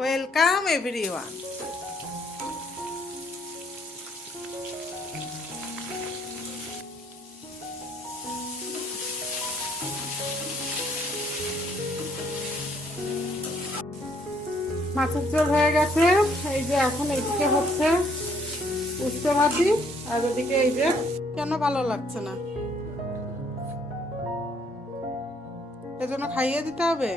Welcome everyone. মাছের ঝোল হয়ে গেছে। এই যে এখন এইদিকে হচ্ছে উস্তে ভাজি, আর ওদিকে এই যে কেন ভালো লাগছে না, এজন্য খাইয়ে দিতে হবে।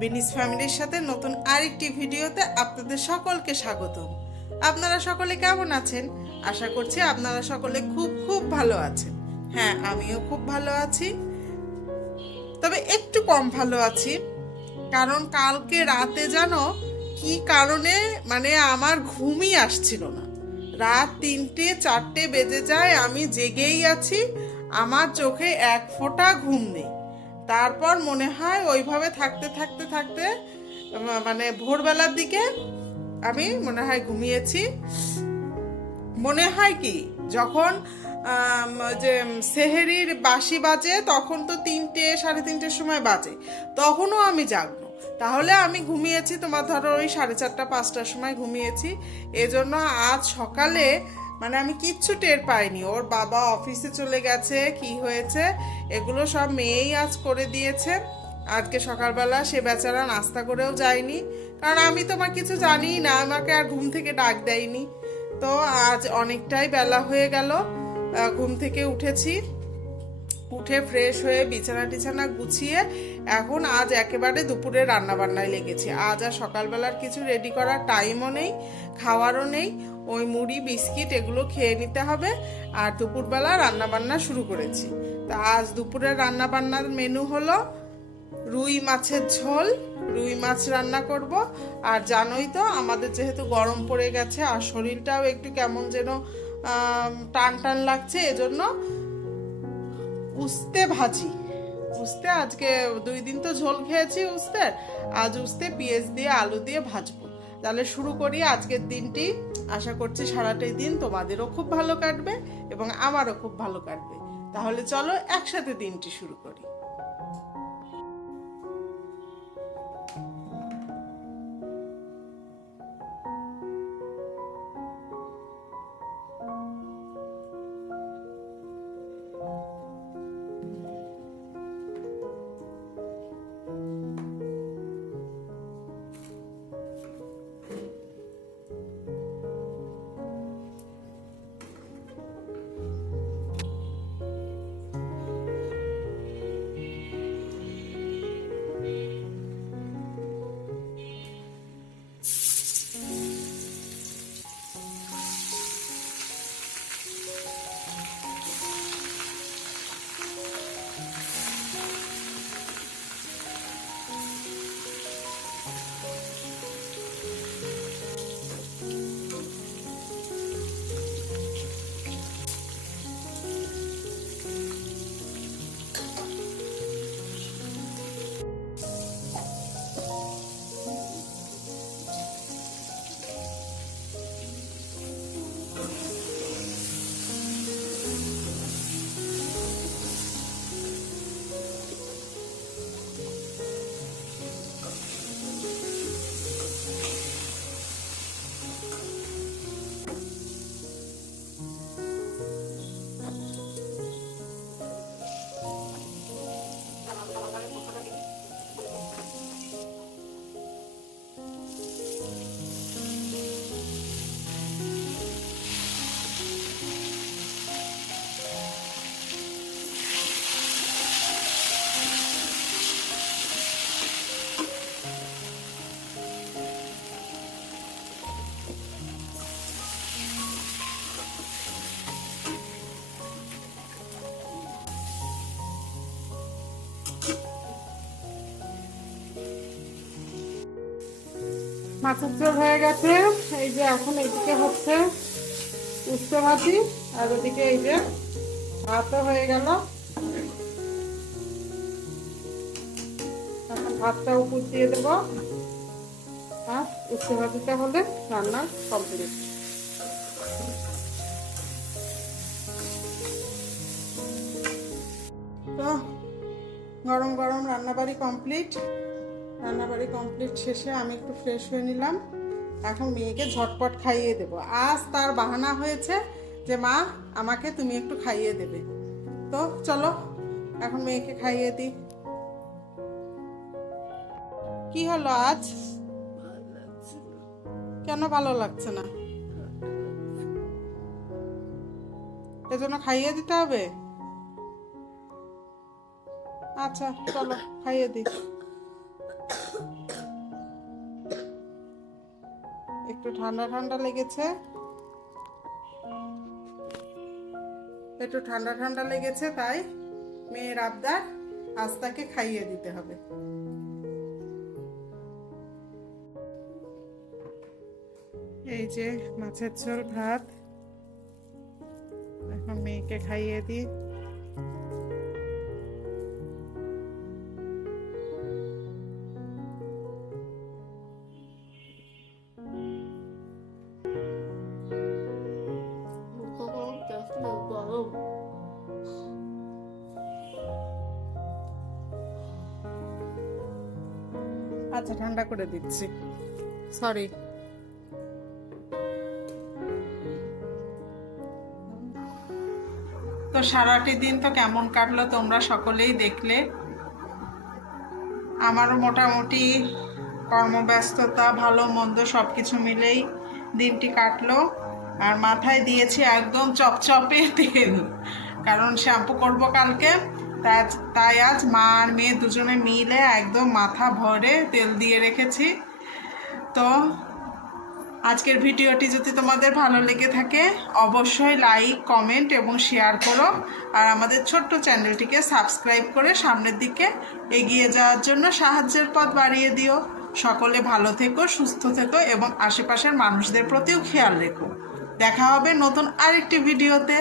বিনিস ফ্যামিলির সাথে নতুন আরেকটি ভিডিওতে আপনাদের সকলকে স্বাগতম। আপনারা সকলে কেমন আছেন? আশা করছি আপনারা সকলে খুব খুব ভালো আছেন। হ্যাঁ, আমিও খুব ভালো আছি, তবে একটু কম ভালো আছি। কারণ কালকে রাতে জানো কি কারণে মানে আমার ঘুমই আসছিল না। রাত 3টে 4টে বেজে যায়, আমি জেগেই আছি, আমার চোখে এক ফোঁটা ঘুম নেই। তারপর মনে হয় ওইভাবে থাকতে থাকতে থাকতে মানে ভোরবেলার দিকে আমি মনে হয় ঘুমিয়েছি। মনে হয় কি, যখন যে সেহেরির বাঁশি বাজে তখন তো 3টে 3:30 সময় বাজে, তখনও আমি জাগবো। তাহলে আমি ঘুমিয়েছি তোমার ধরো ওই 4:30 5টার সময় ঘুমিয়েছি। এজন্য আজ সকালে মানে আমি কিচ্ছু টের পাইনি। ওর বাবা অফিসে চলে গেছে, কি হয়েছে এগুলো সব মেয়েই আজ করে দিয়েছে। আজকে সকালবেলা সে বেচারা নাস্তা করেও যায়নি, কারণ আমি তোমার কিছু জানিই না, আমাকে আর ঘুম থেকে ডাক দেয়নি। তো আজ অনেকটাই বেলা হয়ে গেল, ঘুম থেকে উঠেছি, উঠে ফ্রেশ হয়ে বিছানা টিছানা গুছিয়ে এখন আজ একেবারে দুপুরে রান্না বান্নায় লেগেছি। আজ আর সকালবেলার কিছু রেডি করার টাইমও নেই, খাওয়ারও নেই। ওই মুড়ি বিস্কিট এগুলো খেয়ে নিতে হবে, আর দুপুরবেলা রান্না বান্না শুরু করেছি। তা আজ দুপুরের রান্না বান্নার মেনু হলো রুই মাছের ঝোল, রুই মাছ রান্না করব। আর জানোই তো আমাদের যেহেতু গরম পড়ে গেছে আর শরীরটাও একটু কেমন যেন টান টান লাগছে, এজন্য উস্তে ভাজি। উস্তে আজকে 2 দিন তো ঝোল খেয়েছি উস্তের, আজ উস্তে পেঁয়াজ দিয়ে আলু দিয়ে ভাজবো। তাহলে শুরু করি আজকের দিনটি। আশা করছি সারাটাই দিন তোমাদেরও খুব ভালো কাটবে এবং আমারও খুব ভালো কাটবে। তাহলে চলো একসাথে দিনটি শুরু করি। মাছের ঝোল হয়ে গেছে। এই যে এখন এইদিকে হচ্ছে উস্তে ভাজি, আর ওদিকে এই যে ভাতও হয়ে গেল। এখন ভাতটা উপর দিয়ে দেবো, আর উস্তে ভাজিটা হলে রান্না কমপ্লিট। তো গরম গরম রান্নাবাড়ি কমপ্লিট। রান্নাবাড়ি কমপ্লিট শেষে আমি একটু ফ্রেশ হয়ে নিলাম। এখন মেয়েকে ঝটপট খাইয়ে দেব। আজ তার বাহানা হয়েছে যে মা আমাকে তুমি একটু খাইয়ে দেবে। তো চলো এখন মেয়েকে খাইয়ে দিই। কি হলো আজ? কেন ভালো লাগছে না? এজন্য খাইয়ে দিতে হবে? আচ্ছা চলো খাইয়ে দিই। একটু ঠান্ডা ঠান্ডা লেগেছে, একটু ঠান্ডা ঠান্ডা লেগেছে, তাই মেয়ের আবদার, আজ তাকে খাইয়ে দিতে হবে। এই যে মাছের ঝোল ভাত, এখন মেয়েকে খাইয়ে দিই। আচ্ছা ঠান্ডা করে দিচ্ছি, সরি। তো সারাটি দিন তো কেমন কাটলো তোমরা সকলেই দেখলে। আমারও মোটামুটি কর্মব্যস্ততা ভালো মন্দ সব কিছু মিলেই দিনটি কাটলো। আর মাথায় দিয়েছি একদম চপচপে তেল, কারণ শ্যাম্পু করব কালকে। তাই আজ মা আর মেয়ে দুজনে মিলে একদম মাথা ভরে তেল দিয়ে রেখেছি। তো আজকের ভিডিওটি যদি তোমাদের ভালো লেগে থাকে অবশ্যই লাইক, কমেন্ট এবং শেয়ার করো। আর আমাদের ছোট্ট চ্যানেলটিকে সাবস্ক্রাইব করে সামনের দিকে এগিয়ে যাওয়ার জন্য সাহায্যের পথ বাড়িয়ে দিও। সকলে ভালো থেকো, সুস্থ থেকো এবং আশেপাশের মানুষদের প্রতিও খেয়াল রেখো। দেখা হবে নতুন আরেকটি ভিডিওতে।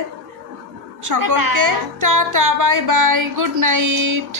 সকলকে tata, bye bye, good night.